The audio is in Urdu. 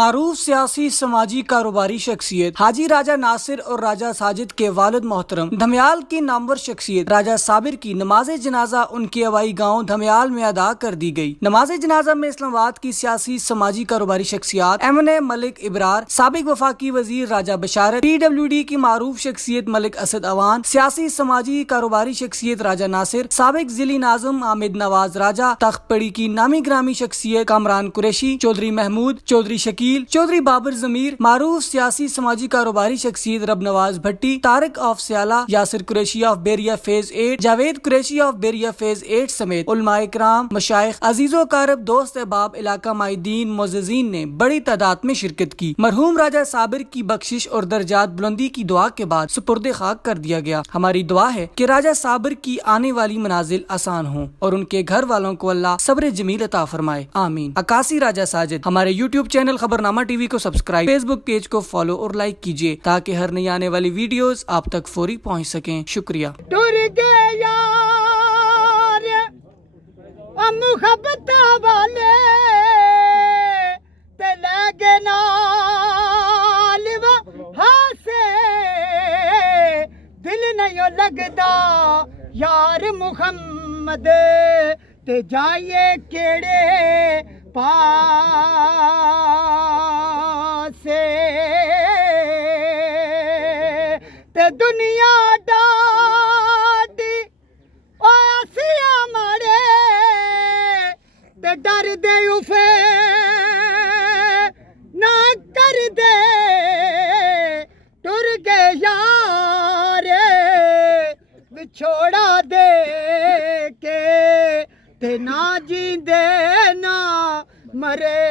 معروف سیاسی سماجی کاروباری شخصیت حاجی راجہ ناصر اور راجہ ساجد کے والد محترم دھمیال کی نامور شخصیت راجہ صابر کی نماز جنازہ ان کے آبائی گاؤں دھمیال میں ادا کر دی گئی۔ نماز جنازہ میں اسلام آباد کی سیاسی سماجی کاروباری شخصیات MNA ملک ابرار، سابق وفاقی وزیر راجہ بشارت، PWD کی معروف شخصیت ملک اسد اوان، سیاسی سماجی کاروباری شخصیت راجہ ناصر، سابق ضلعی ناظم حامد نواز راجہ، تخت پڑی کی نامی گرامی شخصیت کامران قریشی، چودھری محمود، چودھری شکیل، چودھری بابر ضمیر، معروف سیاسی سماجی کاروباری شخصیت Rab Nawaz Bhatti, Tariq of Siala, Yasir Qureshi of Beria phase 8، Javed Qureshi of Beria phase 8 سمیت علماء کرام، مشائخ، عزیز و اقارب، دوست احباب، علاقہ مائدین، معززین نے بڑی تعداد میں شرکت کی۔ مرحوم راجہ صابر کی بخشش اور درجات بلندی کی دعا کے بعد سپرد خاک کر دیا گیا۔ ہماری دعا ہے کہ راجہ صابر کی آنے والی منازل آسان ہوں اور ان کے گھر والوں کو اللہ صبر جمیل عطا فرمائے، آمین۔ عکاسی راجہ ساجد، ہمارے YouTube چینل خبرنامہ ٹی وی کو سبسکرائب، فیس بک پیج کو فالو اور لائک کیجیے تاکہ ہر نئی آنے والی ویڈیوز آپ تک فوری پہنچ سکیں۔ شکریہ۔ ٹر گئے یار محبت والے تے لے گئے نال ہاسے، دل نہیں لگدا یار محمد تے جائیے کیڑے پاسے، تے دنیا ڈاڈی آسیا مارے تے ڈر دے اوفے نہ کر دے، ٹر گئے یار وچھوڑا دے کے تے نہ جیندے نہ مرے۔